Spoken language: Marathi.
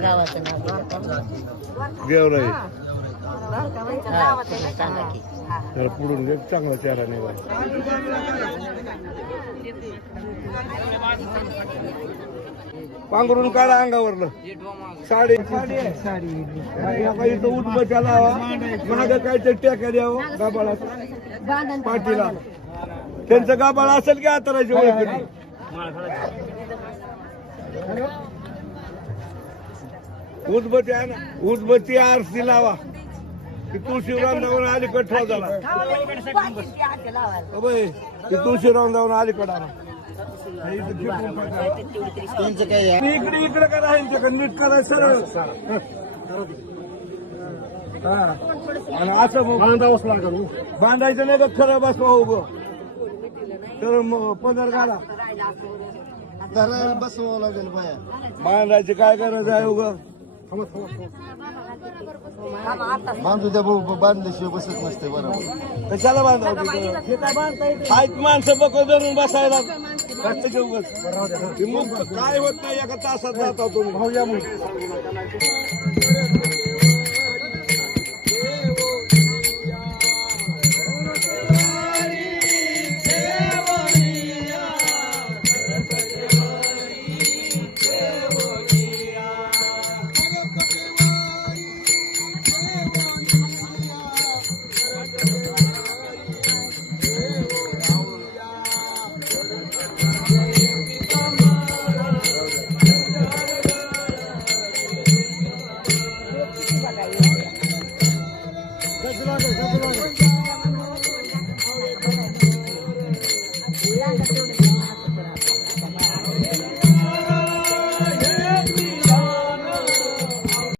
गावाचं नाव. गेवराई. सांगा की. तर पुढून एक चांगला चेहरा निघाला. पांघरून काढा अंगावरलं साडी. साडी इथं उठबत्या लावा. माग काय तर टेका द्यावं. गाबाळा पाठीला. त्यांचं गाबाळ असेल की आतराची ओळख उदबत्ती आहे ना उदबत्ती आरती लावा. की तुळशीराम जाऊन अलीकड ठेवा झाला अबे, ती तुळशीराम जाऊन अलीकड आला इकडे इकडे करा यांच्याकडे नीट करा सरळ. हा. आणि असं बांधावंच लागेल बांधायचं नाही तर खरं बसवा उभं तर मग पदर घाला. धरायला बसवावं लागेल बाया. बांधायची काय गरज आहे उगं? बांधू द्या भाऊ बांधल्याशिवाय बसत नसते बरोबर. कशाला बांधावं तिथं? आहेत माणसं बघ धरून बसायला. कष्ट घेऊ काय होत नाही एका तासात जाता तुम्ही. भाऊया मग Gracias.